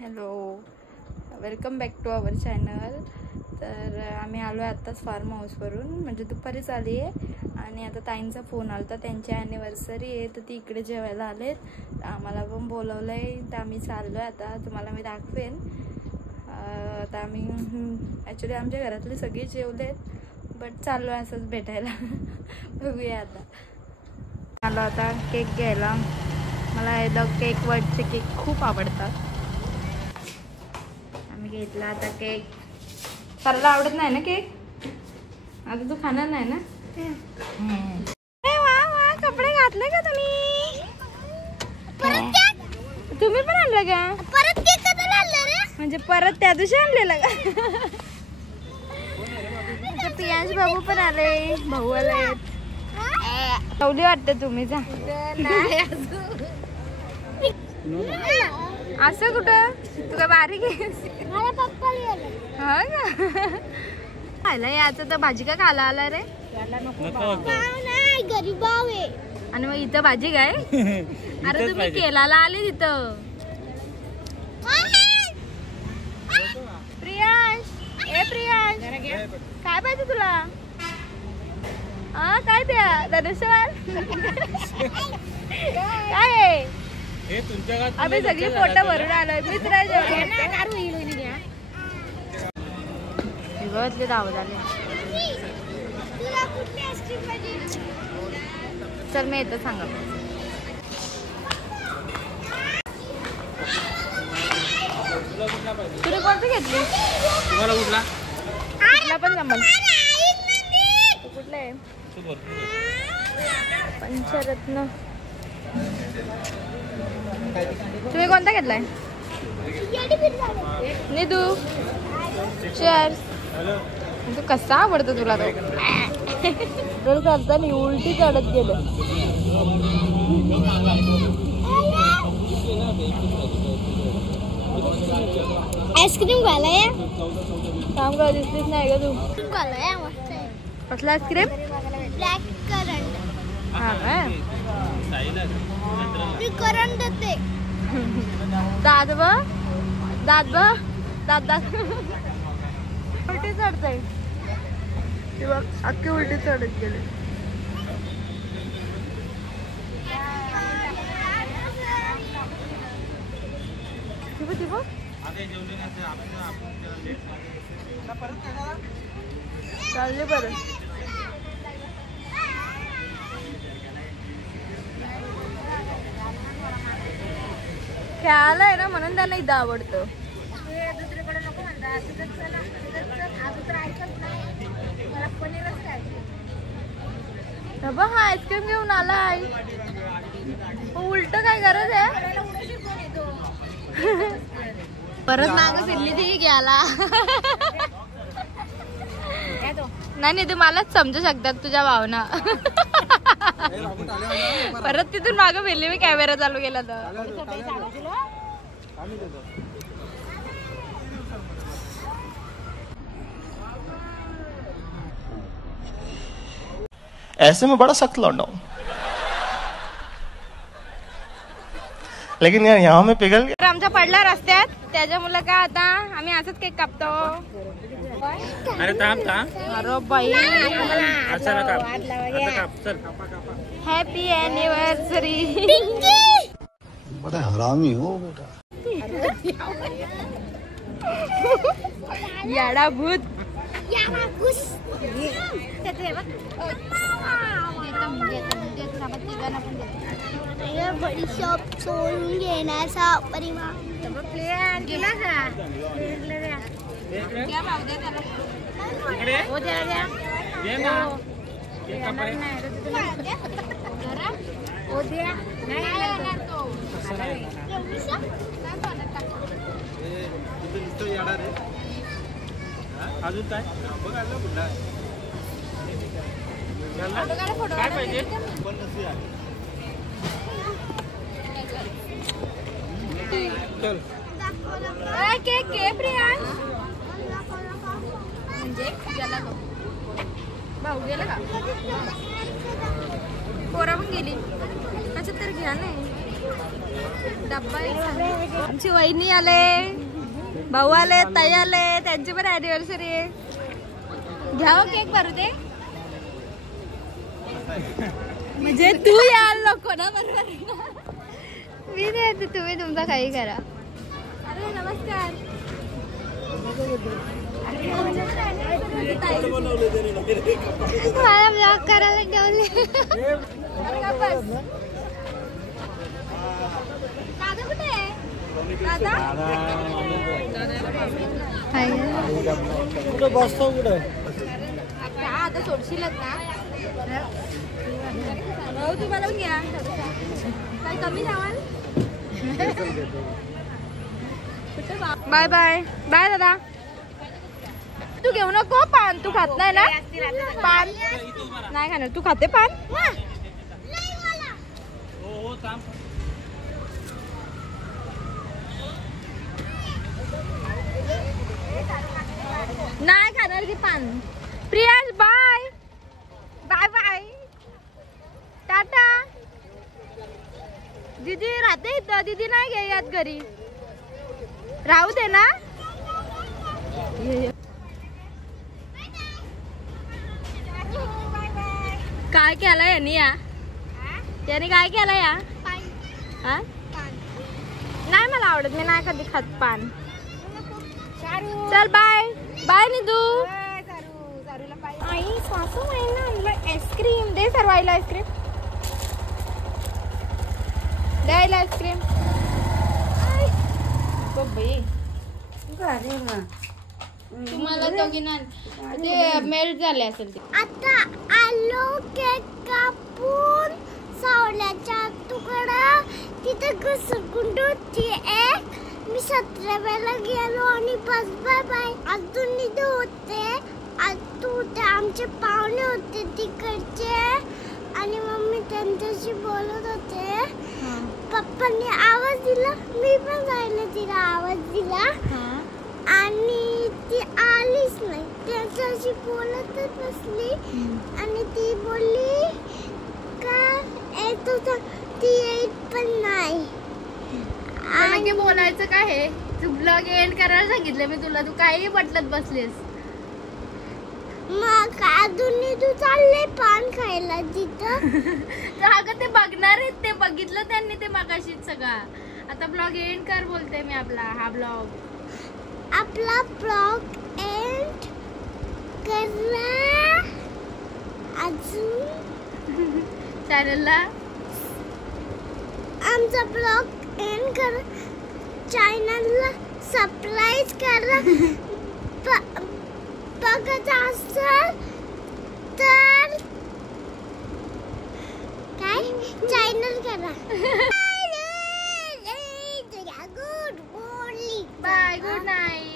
Hello, welcome back to our channel. तर आम्ही आलो आहे आत्ताच फार्म हाऊसवरून, म्हणजे दुपारीच आली आहे. आणि आता ताईंचा फोन आला होता, त्यांची ॲनिव्हर्सरी आहे तर ती इकडे जेवायला आलेत. आम्हाला पण बोलवलं आहे तर आम्ही चाललो आहे. आता तुम्हाला मी दाखवेन. आता आम्ही ॲक्च्युली आमच्या घरातले सगळे जेवलेत, बट चाललो आहे असंच भेटायला. बघूया आता. आलो आता केक घ्यायला. मला एकदम केक वर्डचे केक खूप आवडतात. आम्ही घेतला आता केक. सरला आवडत नाही ना केक? आता तू खाणार नाही ना? अरे वा वा, कपडे घातले का तुम्ही? तुम्ही पण आणलं का? परत केक कधी आणलं रे? म्हणजे परत त्या दिवशी आणलेला का? पियांश बाबू पण आले, भाऊ आले. ठेवली वाटते तुम्ही जा. असं कुठं? तू काय बारीक आहेस? हा का? खायला याचं तर भाजी का खायला आला रे? गरीब आहे. आणि मग इथं भाजी काय? अरे तुम्ही केलाला आले तिथं. प्रियांश, ए प्रियांश, काय पाहिजे तुला? हा काय द्या धनुष्यवार? काय आहे? आम्ही सगळी पोटं भरून आलोय. मित्राच्या दावत आले. चल मी येतं सांगा. तुला कोणतं घेतली? तुम्हाला कुठला? कुठला पण जमल. कुठला आहे? पंचरत्न. तुम्ही कोणता घेतलाय? निधू चेअर्स. तू कसा आवडतो तुला तो? तर चालताना उलटी चढत गेलं. आईस्क्रीम घालाय काम का दिसलीच नाही का तू? कसला आईस्क्रीम? Black current. हा काय? करंट देते. दाद बा दाद बा दाद दाद उलटी चढतय. अख्खी उलटी चढत गेले. चालले बरं. खेळायला आहे ना, म्हणून त्याला इथं आवडतं. हा आईस्क्रीम घेऊन आलाय. उलट काय गरज आहे? परत माग फिरली ती घ्यायला. नाही ते मलाच समजू शकतात तुझ्या भावना. परत तिथून मागं फिरली मी कॅमेरा चालू केला तर. ऐसे में बड़ा सख्त लौंडा हूं, लेकिन यार यहाँ में पिघल गया. आमचा पडला रस्त्यात, त्याच्यामुळे काय आता आम्ही असंच केक कापतो. अरे थांब थांब. अरे बाई, हॅपी एनिव्हर्सरी. बड़ा हरामी हो बेटा. याडा भूत. बडी शॉप सोडून घेण्याचा परिमा. क्या भाव दे त्याला? हो त्याला द्या. हो द्या. नाही तो अजून काय काय पाहिजे? चल केक घे प्रियांश. म्हणजे गेला तो भाऊ गेला का? पोरा पण गेली. अच्छा तर घ्या नाही. डब्बा आमची वहिनी आले, भाऊ आले, ताई आले, त्यांची पण अॅनिव्हर्सरी आहे. घ्यावं केक भरू दे म्हणजे तू यायला नको ना. बरोबर मी नाही, तुम्ही तुमचा काही करा. अरे नमस्कार. मला ब्लॉग करायला ठेवले. दादा कुठे आहे? दादा कुठे बसतो कुठे? आता सोडशीलच ना भाऊ, तुम्हाला घ्या काय कमी जावाल. बाय बाय बाय दादा. तू घेऊ नको पान, तू खात नाही ना पान? नाही खाणार. तू खाते पान? नाही खाणार ती पान. प्रियास बाय बाय बाय टाटा. दीदी राहते इथं, दीदी नाही घे यात घरी, राहू दे ना. काय केलं यांनी याने काय केलं या? नाही मला आवडत, मी नाही कधी खात पान. चल बाय बाय निधू. आई सासू महिना आणलं आईस्क्रीम. दे सर्वाईला आईस्क्रीम, द्यायला आईस्क्रीम. तुम्हाला दोघींना ते मेल्ट झाले असेल ते. आता आलो केक कापून सावल्याचा तुकडा तिथे घसरगुंड होती एक. मी 17 वेळा गेलो आणि बस बाय बाय. अजून इथे होते, होते आमचे पाहुणे होते तिकडचे आणि मम्मी त्यांच्याशी बोलत होते. पप्पांनी आवाज दिला, मी पण जायला तिला आवाज दिला आणि ती आलीच नाही. त्याच्याशी बोलतच बसली आणि ती बोलली का येत होता, ती येत पण नाही. आणि बोलायचं काय हे? तू ब्लॉग एंड करायला सांगितलं मी तुला, तू काही बटलत बसलीस. मग अजून तू चालले पान खायला तिथं. तर अगं ते बघणार आहेत, ते बघितलं त्यांनी ते मगाशीच सगळा. आता ब्लॉग एंड कर बोलते मी आपला. हा आपला ब्लॉग एंड करा. अजून चॅनलला आमचा ब्लॉग एंड करा, चॅनलला सबस्क्राईब करा. बघत असाल तर काय चॅनल करा. Bye, good night.